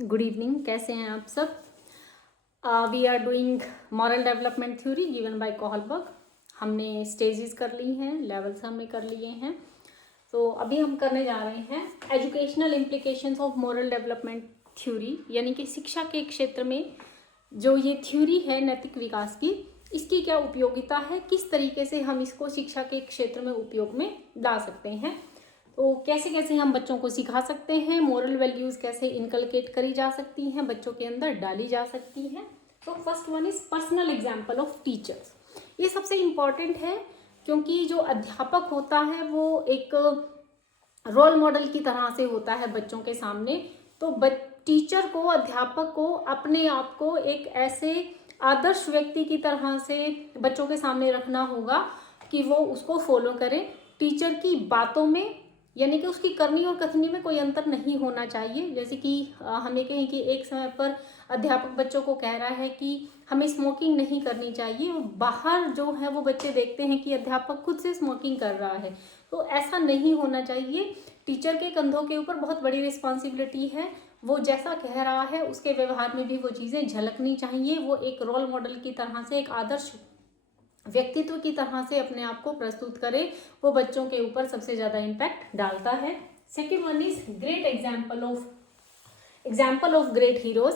Good evening. कैसे हैं आप सब? We are doing moral development theory given by Kohlberg. हमने स्टेजेस कर ली हैं, लेवल्स हमने कर लिए हैं। तो अभी हम करने जा रहे हैं educational implications of moral development theory, यानी कि शिक्षा के क्षेत्र में जो ये थ्योरी है नैतिक विकास की, इसकी क्या उपयोगिता है, किस तरीके से हम इसको शिक्षा के क्षेत्र में उपयोग में ला सकते हैं। तो कैसे कैसे हम बच्चों को सिखा सकते हैं, मोरल वैल्यूज कैसे इनकलकेट करी जा सकती हैं, बच्चों के अंदर डाली जा सकती हैं। तो first one is personal example of teachers. ये सबसे इम्पॉर्टेंट है क्योंकि जो अध्यापक होता है वो एक रोल मॉडल की तरह से होता है बच्चों के सामने। तो टीचर को, अध्यापक को अपने आप को एक ऐसे आदर्श व्यक्ति की तरह से बच्चों के सामने रखना होगा कि वो उसको फॉलो करें। टीचर की बातों में, यानी कि उसकी करनी और कथनी में कोई अंतर नहीं होना चाहिए। जैसे कि हमें कहें कि एक समय पर अध्यापक बच्चों को कह रहा है कि हमें स्मोकिंग नहीं करनी चाहिए, और बाहर जो है वो बच्चे देखते हैं कि अध्यापक खुद से स्मोकिंग कर रहा है। तो ऐसा नहीं होना चाहिए। टीचर के कंधों के ऊपर बहुत बड़ी रिस्पॉन्सिबिलिटी है। वो जैसा कह रहा है उसके व्यवहार में भी वो चीज़ें झलकनी चाहिए। वो एक रोल मॉडल की तरह से, एक आदर्श व्यक्तित्व की तरह से अपने आप को प्रस्तुत करे। वो बच्चों के ऊपर सबसे ज़्यादा इम्पैक्ट डालता है। Second one is great example of great heroes.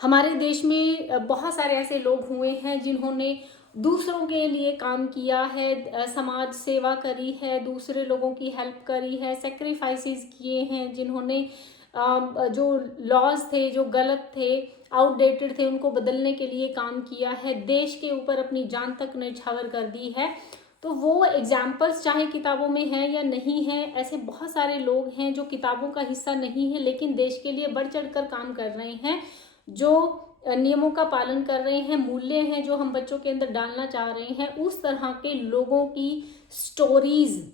हमारे देश में बहुत सारे ऐसे लोग हुए हैं जिन्होंने दूसरों के लिए काम किया है, समाज सेवा करी है, दूसरे लोगों की हेल्प करी है, सेक्रीफाइसेस किए हैं, जिन्होंने जो लॉज थे, जो गलत थे, आउटडेटेड थे, उनको बदलने के लिए काम किया है, देश के ऊपर अपनी जान तक न्यौछावर कर दी है। तो वो एग्जाम्पल्स चाहे किताबों में हैं या नहीं हैं, ऐसे बहुत सारे लोग हैं जो किताबों का हिस्सा नहीं है लेकिन देश के लिए बढ़ चढ़ कर काम कर रहे हैं, जो नियमों का पालन कर रहे हैं, मूल्य हैं जो हम बच्चों के अंदर डालना चाह रहे हैं। उस तरह के लोगों की स्टोरीज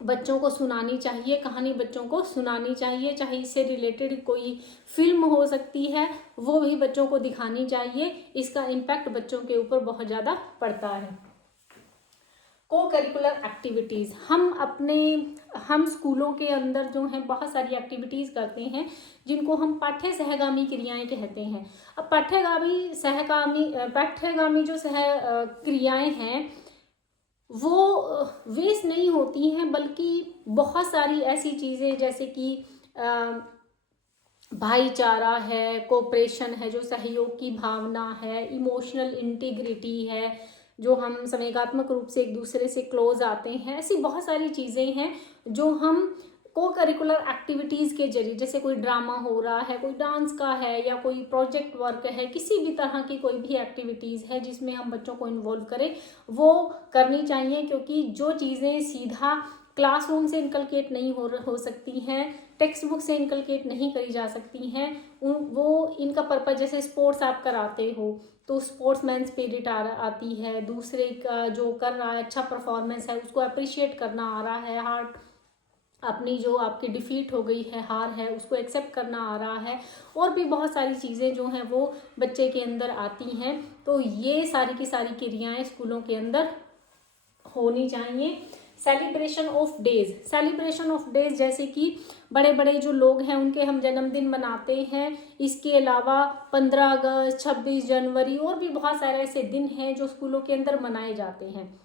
बच्चों को सुनानी चाहिए, कहानी बच्चों को सुनानी चाहिए। चाहे इससे रिलेटेड कोई फिल्म हो सकती है, वो भी बच्चों को दिखानी चाहिए। इसका इम्पैक्ट बच्चों के ऊपर बहुत ज़्यादा पड़ता है। को करिकुलर एक्टिविटीज़, हम स्कूलों के अंदर जो हैं बहुत सारी एक्टिविटीज़ करते हैं जिनको हम पाठ्य सहगामी क्रियाएं कहते हैं। अब पाठ्यगामी जो क्रियाएं हैं वो वेस्ट नहीं होती हैं, बल्कि बहुत सारी ऐसी चीज़ें जैसे कि भाईचारा है, कोऑपरेशन है, जो सहयोग की भावना है, इमोशनल इंटीग्रिटी है, जो हम संवेगात्मक रूप से एक दूसरे से क्लोज आते हैं, ऐसी बहुत सारी चीज़ें हैं जो हम को करिकुलर एक्टिविटीज़ के जरिए, जैसे कोई ड्रामा हो रहा है, कोई डांस का है, या कोई प्रोजेक्ट वर्क है, किसी भी तरह की कोई भी एक्टिविटीज़ है जिसमें हम बच्चों को इन्वॉल्व करें, वो करनी चाहिए। क्योंकि जो चीज़ें सीधा क्लासरूम से इनकलकेट नहीं हो सकती हैं, टेक्स्ट बुक से इनकलकेट नहीं करी जा सकती हैं, वो इनका पर्पज, जैसे स्पोर्ट्स आप कराते हो तो स्पोर्ट्समैन स्पिरिट आती है, दूसरे का जो कर रहा है अच्छा परफॉर्मेंस है उसको अप्रिशिएट करना आ रहा है, हार्ट अपनी जो आपकी डिफीट हो गई है, हार है, उसको एक्सेप्ट करना आ रहा है, और भी बहुत सारी चीज़ें जो हैं वो बच्चे के अंदर आती हैं। तो ये सारी की सारी क्रियाएं स्कूलों के अंदर होनी चाहिए। सेलिब्रेशन ऑफ डेज, जैसे कि बड़े बड़े जो लोग हैं उनके हम जन्मदिन मनाते हैं। इसके अलावा 15 अगस्त, 26 जनवरी और भी बहुत सारे ऐसे दिन हैं जो स्कूलों के अंदर मनाए जाते हैं।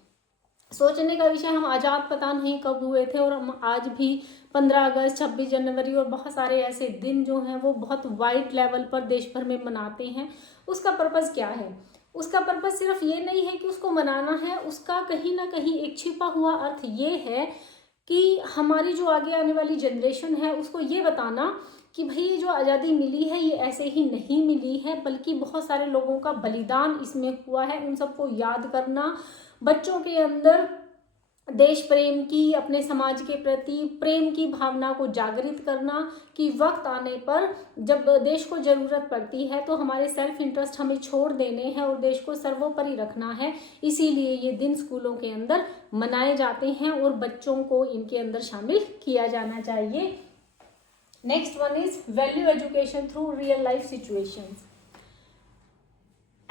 सोचने का विषय, हम आज़ाद पता नहीं कब हुए थे, और हम आज भी 15 अगस्त, 26 जनवरी और बहुत सारे ऐसे दिन जो हैं वो बहुत वाइड लेवल पर देश भर में मनाते हैं। उसका पर्पज़ क्या है? उसका पर्पज़ सिर्फ ये नहीं है कि उसको मनाना है, उसका कहीं ना कहीं एक छिपा हुआ अर्थ ये है कि हमारी जो आगे आने वाली जनरेशन है उसको ये बताना कि भाई ये जो आज़ादी मिली है ये ऐसे ही नहीं मिली है, बल्कि बहुत सारे लोगों का बलिदान इसमें हुआ है। उन सबको याद करना, बच्चों के अंदर देश प्रेम की, अपने समाज के प्रति प्रेम की भावना को जागृत करना, कि वक्त आने पर जब देश को ज़रूरत पड़ती है तो हमारे सेल्फ इंटरेस्ट हमें छोड़ देने हैं और देश को सर्वोपरि रखना है। इसीलिए ये दिन स्कूलों के अंदर मनाए जाते हैं और बच्चों को इनके अंदर शामिल किया जाना चाहिए। Next one is value education through real life situations.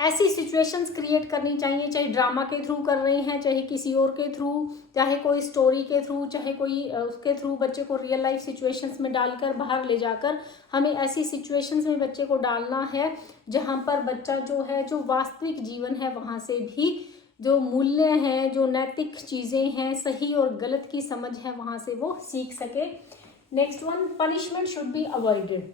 ऐसी सिचुएशंस क्रिएट करनी चाहिए, चाहे ड्रामा के थ्रू कर रहे हैं, चाहे किसी और के थ्रू, चाहे कोई स्टोरी के थ्रू, चाहे कोई उसके थ्रू बच्चे को रियल लाइफ सिचुएशंस में डालकर बाहर ले जाकर हमें ऐसी सिचुएशंस में बच्चे को डालना है जहाँ पर बच्चा जो है, जो वास्तविक जीवन है वहाँ से भी जो मूल्य हैं, जो नैतिक चीज़ें हैं, सही और गलत की समझ है, वहाँ से वो सीख सके। Next one, punishment should be avoided.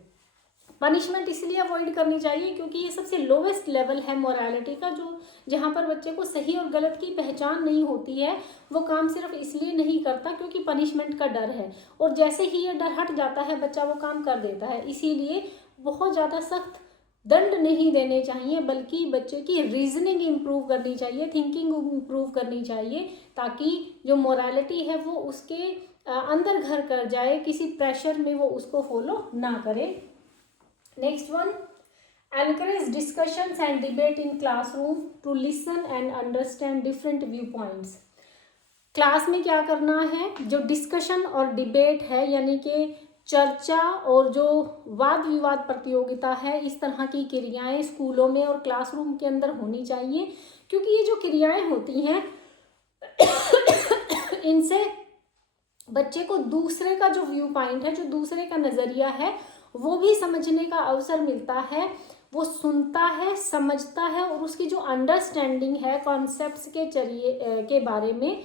Punishment इसलिए अवॉइड करनी चाहिए क्योंकि ये सबसे लोवेस्ट लेवल है मोरालिटी का, जो जहाँ पर बच्चे को सही और गलत की पहचान नहीं होती है। वो काम सिर्फ इसलिए नहीं करता क्योंकि पनिशमेंट का डर है, और जैसे ही ये डर हट जाता है बच्चा वो काम कर देता है। इसीलिए बहुत ज़्यादा सख्त दंड नहीं देने चाहिए, बल्कि बच्चे की रीजनिंग इम्प्रूव करनी चाहिए, थिंकिंग इम्प्रूव करनी चाहिए, ताकि जो मोरालिटी है वो उसके अंदर घर कर जाए, किसी प्रेशर में वो उसको फॉलो ना करे। Next one, encourage discussions and debate in classroom to listen and understand different view points. Class में क्या करना है, जो डिस्कशन और डिबेट है यानी कि चर्चा और जो वाद विवाद प्रतियोगिता है, इस तरह की क्रियाएं स्कूलों में और क्लासरूम के अंदर होनी चाहिए, क्योंकि ये जो क्रियाएं होती हैं इनसे बच्चे को दूसरे का जो व्यू पॉइंट है, जो दूसरे का नज़रिया है, वो भी समझने का अवसर मिलता है। वो सुनता है, समझता है, और उसकी जो अंडरस्टैंडिंग है कॉन्सेप्ट्स के के बारे में,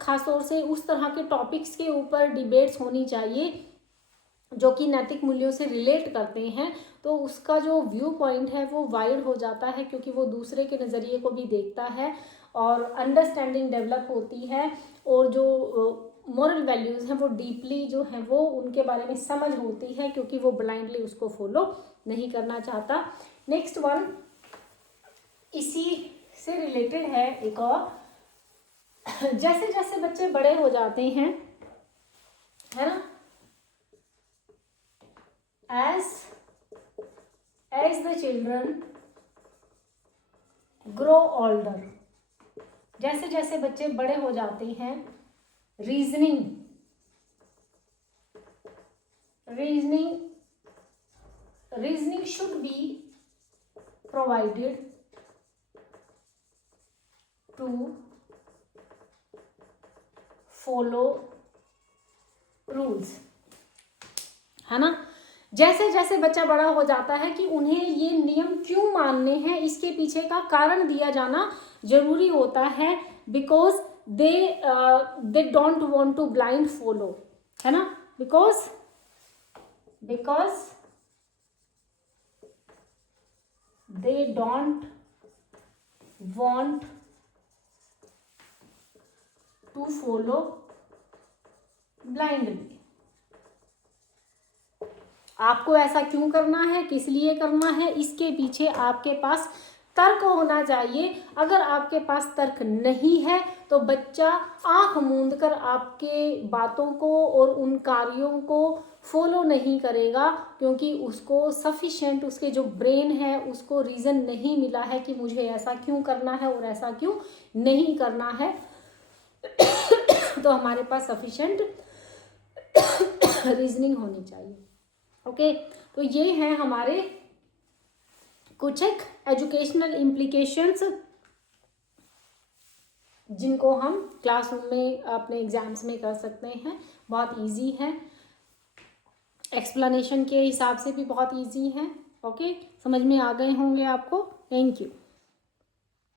खासतौर से उस तरह के टॉपिक्स के ऊपर डिबेट्स होनी चाहिए जो कि नैतिक मूल्यों से रिलेट करते हैं। तो उसका जो व्यू पॉइंट है वो वाइड हो जाता है, क्योंकि वो दूसरे के नज़रिए को भी देखता है और अंडरस्टैंडिंग डेवलप होती है, और जो मोरल वैल्यूज़ हैं वो डीपली जो हैं वो उनके बारे में समझ होती है, क्योंकि वो ब्लाइंडली उसको फॉलो नहीं करना चाहता। नेक्स्ट वन इसी से रिलेटेड है एक और, जैसे जैसे बच्चे बड़े हो जाते हैं, है ना, as the children grow older, जैसे जैसे बच्चे बड़े हो जाते हैं, reasoning should be provided to follow rules, है ना। जैसे जैसे बच्चा बड़ा हो जाता है कि उन्हें ये नियम क्यों मानने हैं, इसके पीछे का कारण दिया जाना जरूरी होता है, because they don't want to blind follow, है ना, because they don't want to follow blindly. आपको ऐसा क्यों करना है, किस लिए करना है, इसके पीछे आपके पास तर्क होना चाहिए। अगर आपके पास तर्क नहीं है तो बच्चा आंख मूंद कर आपके बातों को और उन कार्यों को फॉलो नहीं करेगा, क्योंकि उसको सफिशिएंट, उसके जो ब्रेन है उसको रीज़न नहीं मिला है कि मुझे ऐसा क्यों करना है और ऐसा क्यों नहीं करना है। तो हमारे पास सफिशिएंट रीजनिंग होनी चाहिए। ओके, तो ये हैं हमारे कुछ एक एजुकेशनल इम्प्लीकेशंस जिनको हम क्लासरूम में अपने एग्जाम्स में कर सकते हैं। बहुत इजी है, एक्सप्लेनेशन के हिसाब से भी बहुत इजी है। ओके, समझ में आ गए होंगे आपको। Thank you.